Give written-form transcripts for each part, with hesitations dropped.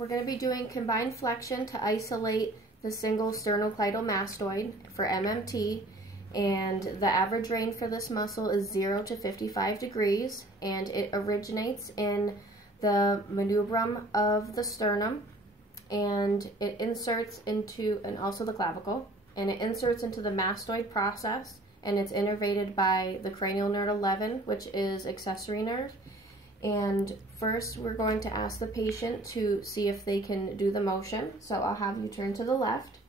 We're going to be doing combined flexion to isolate the single sternocleidomastoid for MMT, and the average range for this muscle is 0 to 55 degrees, and it originates in the manubrium of the sternum, and it inserts into, and also the clavicle, and it inserts into the mastoid process, and it's innervated by the cranial nerve 11, which is accessory nerve. And first we're going to ask the patient to see if they can do the motion. So I'll have you turn to the left.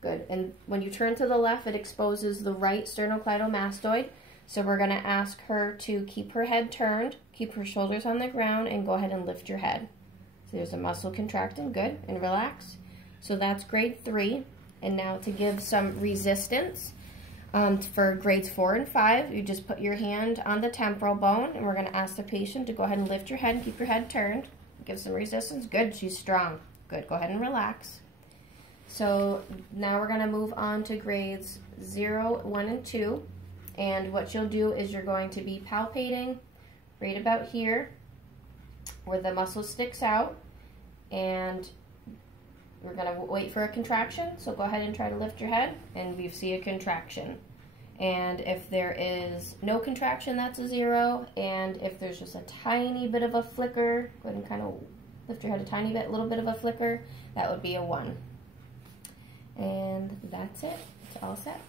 Good. And when you turn to the left, it exposes the right sternocleidomastoid. So we're going to ask her to keep her head turned, keep her shoulders on the ground, and go ahead and lift your head. So there's a muscle contracting. Good. And relax. So that's grade 3. And now to give some resistance, for grades 4 and 5, you just put your hand on the temporal bone, and we're going to ask the patient to go ahead and lift your head and keep your head turned. Give some resistance. Good. She's strong. Good. Go ahead and relax. So now we're going to move on to grades 0, 1, and 2. And what you'll do is you're going to be palpating right about here where the muscle sticks out, and we're going to wait for a contraction. So go ahead and try to lift your head, and we see a contraction. And if there is no contraction, that's a 0. And if there's just a tiny bit of a flicker, go ahead and kind of lift your head a tiny bit, a little bit of a flicker, that would be a 1. And that's it. It's all set.